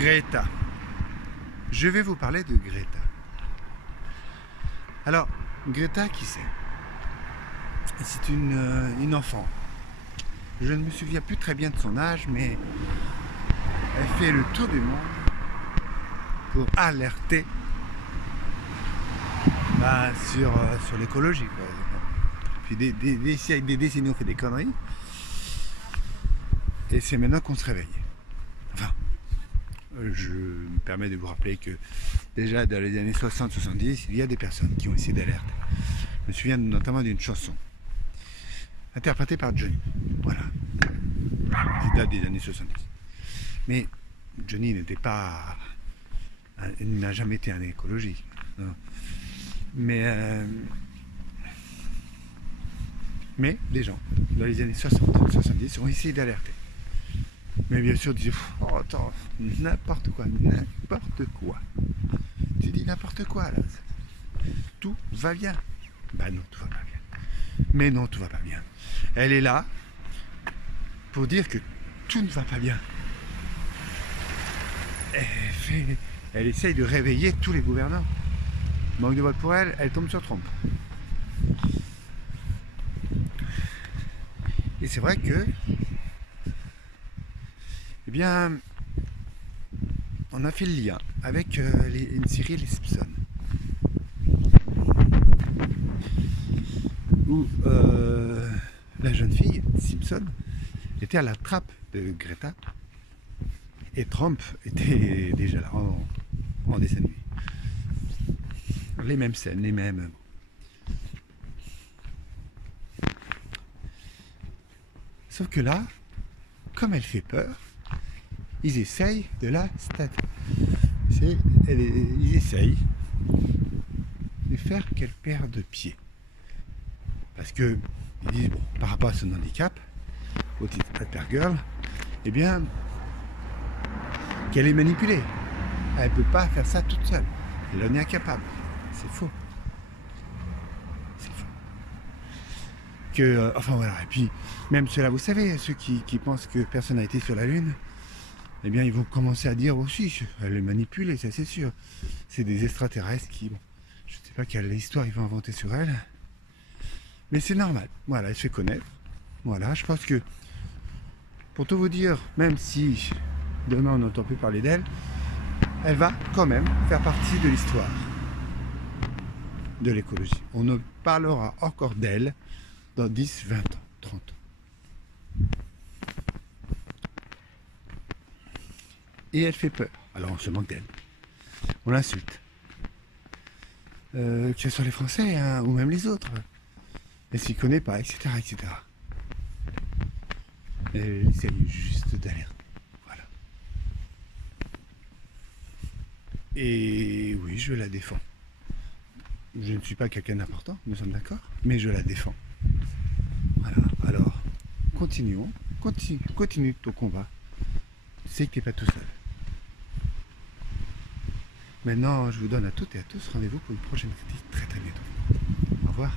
Greta. Je vais vous parler de Greta. Alors, Greta, qui c'est? C'est une enfant. Je ne me souviens plus très bien de son âge, mais elle fait le tour du monde pour alerter sur l'écologie. Puis des décennies on fait des conneries. Et c'est maintenant qu'on se réveille. Enfin, je me permets de vous rappeler que déjà dans les années 60-70, il y a des personnes qui ont essayé d'alerter. Je me souviens notamment d'une chanson interprétée par Johnny. Voilà. Qui date des années 70. Mais Johnny n'était pas... Il n'a jamais été un écologiste. Non. Mais des gens, dans les années 60-70, ont essayé d'alerter. Mais bien sûr, disaient, oh, attends, n'importe quoi. Tu dis n'importe quoi, là. Tout va bien. Ben non, tout va pas bien. Mais non, tout va pas bien. Elle est là pour dire que tout ne va pas bien. Elle essaye de réveiller tous les gouvernants. Manque de vote pour elle, elle tombe sur Trump. Et c'est vrai que, eh bien, on a fait le lien avec une série Les Simpsons, où la jeune fille Simpson était à la trappe de Greta et Trump était déjà là en dessin animé. Les mêmes scènes, les mêmes. Sauf que là, comme elle fait peur, ils essayent de la ils essayent de faire qu'elle perde pied. Parce que ils disent, bon, par rapport à son handicap, au titre Girl, eh bien, qu'elle est manipulée. Elle ne peut pas faire ça toute seule. Elle en est incapable. C'est faux. C'est faux. Enfin voilà. Et puis, même ceux-là, vous savez, ceux qui pensent que personne n'a été sur la Lune, eh bien, ils vont commencer à dire aussi, elle est manipulée, ça c'est sûr. C'est des extraterrestres qui, bon, je ne sais pas quelle histoire ils vont inventer sur elle. Mais c'est normal. Voilà, elle se fait connaître. Voilà, je pense que, pour tout vous dire, même si demain on n'entend plus parler d'elle, elle va quand même faire partie de l'histoire de l'écologie. On ne parlera encore d'elle dans 10, 20 ans, 30 ans. Et elle fait peur. Alors on se moque d'elle. On l'insulte. Que ce soit les Français, hein, ou même les autres. Elle s'y connaît pas, etc. etc. Elle essaye juste d'alerter. Voilà. Et oui, je la défends. Je ne suis pas quelqu'un d'important, nous sommes d'accord, mais je la défends. Voilà, alors, continuons, continue ton combat. Tu sais que tu n'es pas tout seul. Maintenant, je vous donne à toutes et à tous rendez-vous pour une prochaine critique très très bientôt. Au revoir.